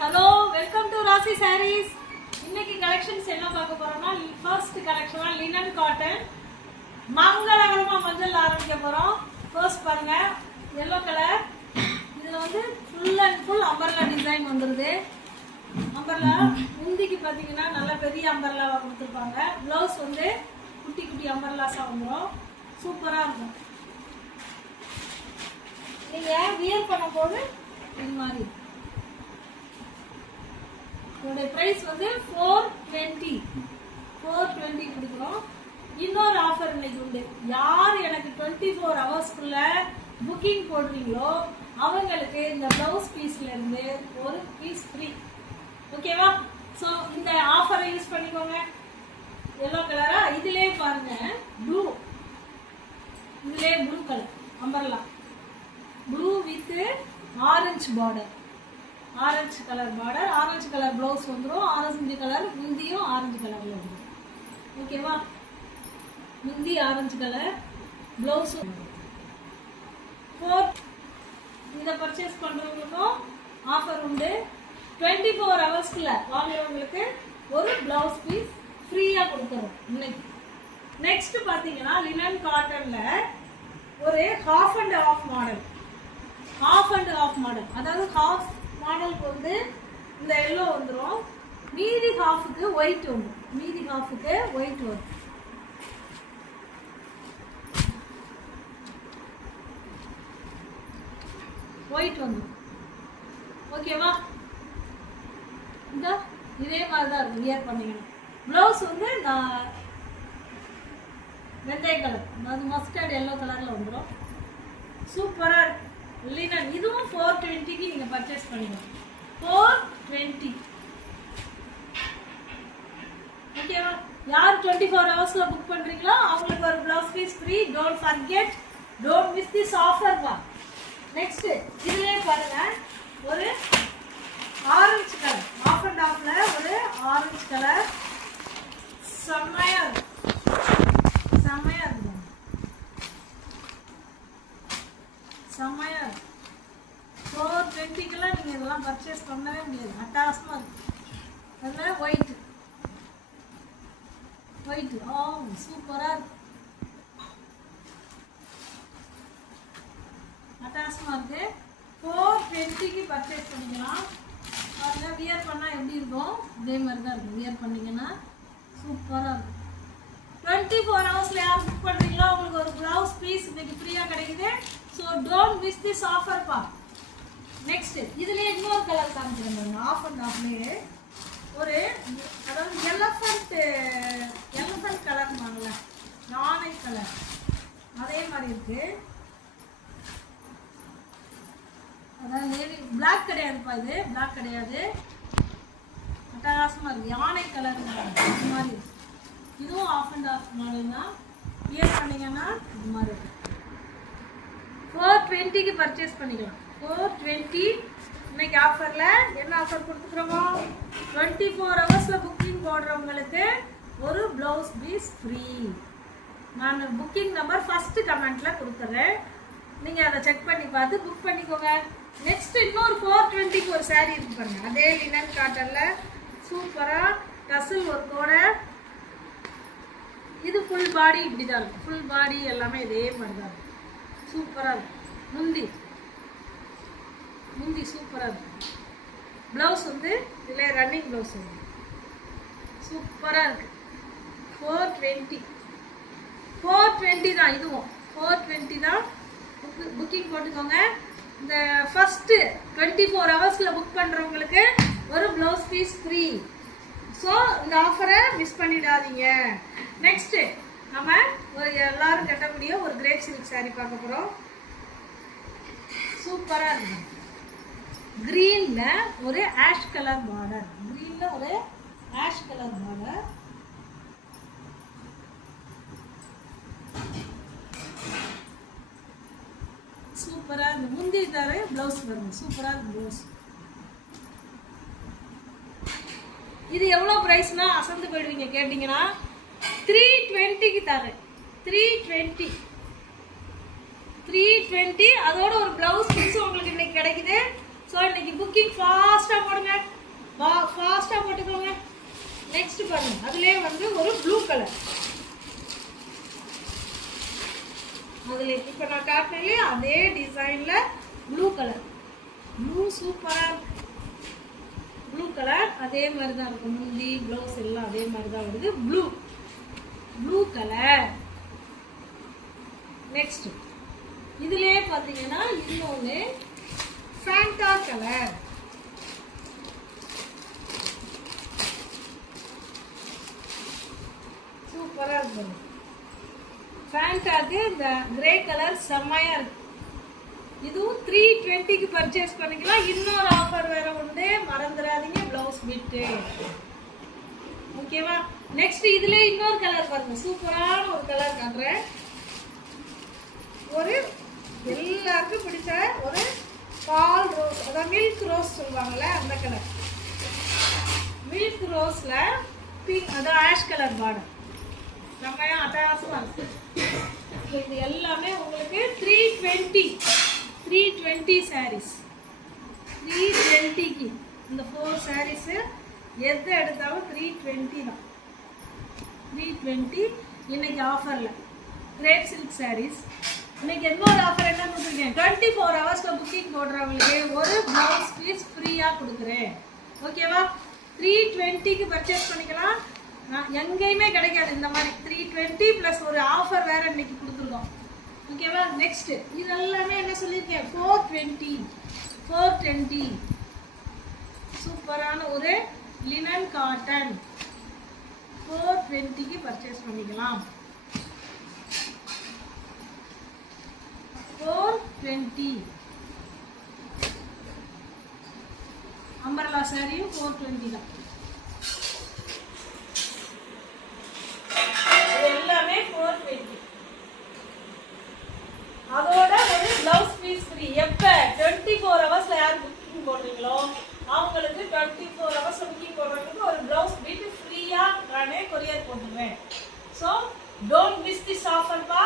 Hello, welcome to ராசி சாரீஸ். இன்னைக்கு collections என்ன பார்க்க போறோம்னா, ஃபர்ஸ்ட் கலெக்ஷனா லினன் காட்டன் மங்களகரமா மஞ்சள் ஆரம்பிக்க போறோம். ஃபர்ஸ்ட் பாருங்க, yellow கலர். இதுல வந்து full and full umbrella design வந்துருது. அம்பர்லா முந்திக்கு பாத்தீங்கன்னா நல்ல பெரிய அம்பர்லாவா கொடுத்துருப்பாங்க. ப்ளவுஸ் வந்து குட்டி குட்டி அம்பர்லாஸா வந்துடும். சூப்பரா இருக்கும். நீங்க வியர் பண்ணும்போது இந்த மாதிரி இதோட பிரைஸ் வந்து 420 கொடுக்குறோம். இன்னொரு ஆஃபர் இன்னைக்கு உண்டு. யார் எனக்கு 24 ஹவர்ஸ்க்குள்ள புக்கிங் போடுறீங்களோ அவங்களுக்கு இந்த பிளவுஸ் பீஸ்ல இருந்து ஒரு பீஸ் ஃப்ரீ. ஓகேவா? ஸோ இந்த ஆஃபரை யூஸ் பண்ணிக்கோங்க. எல்லோ கலரா, இதுலேயே பாருங்க ப்ளூ, இதுலேயே blue colour umbrella, blue with orange border, orange colour border, orange colour blouse வந்துடும். ஆரஞ்சு கலர் முந்தியும் ஆரஞ்சு கலர்ல வந்துடும். ஓகேவா? முந்தி ஆரஞ்சு கலர், ப்ளவுஸ். இதை பர்ச்சேஸ் பண்றவங்களுக்கும் ஆஃபர் உண்டு. 24 ஹவர்ஸ்க்குள்ள வாங்குறவங்களுக்கு ஒரு பிளவுஸ் பீஸ் ஃப்ரீயா கொடுத்துரும் இன்னைக்கு. நெக்ஸ்ட் பாத்தீங்கன்னா லினன் காட்டன்ல ஒரு ஹாஃப் அண்ட் ஹாஃப் மாடல், அதாவது ஹாஃப் மாடலுக்கு வந்து இந்த எல்லோ வந்துடும், மீதி ஹாஃபுக்கு ஒயிட் வந்துடும். ஒயிட் வந்துடும். ஓகேவா? இந்த இதே மாதிரி தான் இருக்கும் வியர் பண்ணீங்கன்னா. ப்ளவுஸ் வந்து நான் வெந்தய கலர், அதாவது மஸ்டர்ட் எல்லோ கலர்ல வந்துடும். சூப்பரா இருக்கு லினன். இதுவும் 420க்கு நீங்க பர்ச்சேஸ் பண்ணிக்கலாம். 420. ஓகேவா? யார் 24 ஹவர்ஸ்ல புக் பண்றீங்களோ அவங்களுக்கு ஒரு blouse piece free. Don't forget, don't miss this offer தான். நெக்ஸ்ட் இதுலயே பாருங்க, ஒரு ஆரஞ்சு கலர், ஆஃப் அண்ட் ஆஃப்ல ஒரு ஆரஞ்சு கலர் செம்மையா இருக்கு. 420க்குலாம் நீங்க இதெல்லாம் பர்ச்சேஸ் பண்ணவே முடியாது. அட்டகாசமா இருக்கு. அதுல ஒயிட், சூப்பரா இருக்கு. அட்டகாசமா இருக்கு. 420க்கு பர்ச்சேஸ் பண்ணிக்கலாம். பாருங்க, வியர் பண்ணா எப்படி இருக்கும், இதே மாதிரி தான் இருக்கும். வியர் பண்ணீங்கன்னா சூப்பரா இருக்கும். 24 ஹவர்ஸ்ல யார் புக் பண்றீங்களோ உங்களுக்கு ஒரு பிளவுஸ் பீஸ் இன்னைக்கு ஃப்ரீயா கிடைக்குது. So don't miss this offer பா. நெக்ஸ்ட் இதுலயே இன்னொரு கலர் காமிக்கிறேன். ஆஃப் அண்ட் ஆஃப்லயே ஒரு, அதாவது எலஃபண்ட் கலர் வாங்கல, யானை கலர் அதே மாதிரி இருக்கு. அதாவது நேவி பிளாக் கிடையாதுப்பா, இது பிளாக் கிடையாது. அட்டகாசமா இருக்கு. யானை கலர் மாதிரி இருக்கு. இதுவும் ஆஃப் அண்ட் ஆஃப் மாடல் தான். வியர் பண்ணீங்கன்னா இது மாதிரி இருக்கு. 420க்கு பர்ச்சேஸ் பண்ணிக்கலாம். 420 இன்னைக்கு ஆஃபர்ல என்ன ஆஃபர் கொடுத்துக்கிறோமோ, 24 ஹவர்ஸ்ல புக்கிங் போடுறவங்களுக்கு ஒரு பிளவுஸ் பீஸ் ஃப்ரீ. நான் புக்கிங் நம்பர் ஃபர்ஸ்ட் கமெண்ட்ல கொடுத்துறேன். நீங்க அதை செக் பண்ணி பார்த்து புக் பண்ணிக்கோங்க. நெக்ஸ்ட் இன்னொரு 420க்கு ஒரு சாரீ இருக்கு பாருங்க. அதே லினன் காட்டன்ல சூப்பரா டசல் ஒர்க்கோட. இது ஃபுல் பாடி இப்படிதான் இருக்கும். ஃபுல் பாடி எல்லாமே இதே மாதிரி தான் இருக்கும். சூப்பரா இருக்கும். முந்தி சூப்பரா இருக்கும். பிளவுஸ் வந்து இதுல ரன்னிங் பிளவுஸ் வந்து சூப்பரா இருக்கு. 420 தான். இதுவும் 420 தான். புக்கிங் போட்டுக்கோங்க. இந்த ஃபர்ஸ்ட் 24 ஹவர்ஸ்ல புக் பண்றவங்களுக்கு ஒரு பிளவுஸ் பீஸ் ஃப்ரீ. ஸோ இந்த ஆஃபரை மிஸ் பண்ணிடாதீங்க. நெக்ஸ்ட் நம்ம ஒரு எல்லாரும் கட்டக்கூடிய ஒரு கிரேப் சில்க் சாரி பார்க்க போறோம். சூப்பரா இருக்கு. கிரீன்ல ஒரு ஆஷ் கலர் பார்டர், சூப்பரா இருக்கு. முந்தி தர பிளவுஸ் வருது. சூப்பரா இருக்கு பிளவுஸ். இது எவ்வளவு பிரைஸ்னா அசந்து போயிடுவீங்க கேட்டீங்கன்னா, 320க்கு தரேன். 320 அதோட ஒரு பிளவுஸ் பீஸ் உங்களுக்கு இன்னைக்கு கிடைக்குது. ஸோ இன்னைக்கு புக்கிங் ஃபாஸ்ட்டாக போடுங்க, ஃபாஸ்ட்டாக போட்டுக்கோங்க. நெக்ஸ்ட் பாருங்க, அதுலேயே வந்து ஒரு ப்ளூ கலர், அதில் இப்போ நான் காட்டினே அதே டிசைனில் ப்ளூ கலர். ப்ளூ சூப்பராக இருக்கு. ப்ளூ கலர் அதே மாதிரி தான் இருக்கும், முந்தி ப்ளவுஸ் எல்லாம் அதே மாதிரி தான் வருது. Blue colour. நெக்ஸ்ட் இதுலேயே பார்த்தீங்கன்னா இன்னொன்று ஃபேண்டா கலர். சூப்பராக இருக்கும். ஃபேண்டாக்கு இந்த கிரே கலர் செம்மையா இருக்கு. இதுவும் 320க்கு பர்ச்சேஸ் பண்ணிக்கலாம். இன்னொரு ஆஃபர் வேற உண்டு, மறந்துடாதீங்க, பிளவுஸ் பிட்டு. ஓகேவா? நெக்ஸ்ட் இதுல இன்னொரு கலர் பாருங்க, சூப்பரான ஒரு கலர் காட்டுறேன். ஒரு எல்லாருக்கும் பிடிச்ச ஒரு பால் ரோஸ், அதாவது மில்க் ரோஸ் சொல்லுவாங்கல்ல, அந்த கலர். மில்க் ரோஸ்ல பிங்க், அதாவது ஆஷ் கலர் பார்டர், செம்மையா அட்டகாசமா இருக்கு. இது எல்லாமே உங்களுக்கு 320 சாரீஸ். 320க்கு இந்த 4 சாரீஸ் எது எடுத்தாலும் 320 தான். 320 இன்னைக்கு ஆஃபர்ல கிரேப் சில்க் சாரீஸ். இன்னைக்கு இன்னொரு ஆஃபர் என்ன கொடுத்துருக்கேன், 24 ஹவர்ஸ்ல புக்கிங் போடுறவங்களுக்கு ஒரு பிளவுஸ் பீஸ் ஃப்ரீயா கொடுக்குறேன். ஓகேவா? 320க்கு பர்ச்சேஸ் பண்ணிக்கலாம். எங்கேயுமே கிடைக்காது இந்த மாதிரி 320 பிளஸ் ஒரு ஆஃபர் வேற இன்னைக்கு கொடுத்துருக்கோம். ஓகேவா? நெக்ஸ்ட் இது எல்லாமே என்ன சொல்லியிருக்கேன், 420 சூப்பரான ஒரு லினன் காட்டன் 420க்கு பர்ச்சேஸ் பண்ணிக்கலாம். 420 அம்பர்லா சாரியும் 420 தான். எல்லாமே 420. அதோட ஒரு பிளவுஸ் பீஸ் ஃப்ரீ. எப்ப 24 ஹவர்ஸ்ல யார் புக்கிங் போடுறீங்களோ அவங்களுக்கு 24 ஹவர்ஸ் புக்கிங் போடுறதுக்கு ஒரு பிளவுஸ் பீட் ஃப்ரீயா நானே கொரியர் போட்டுருவேன். So don't miss this offer பா.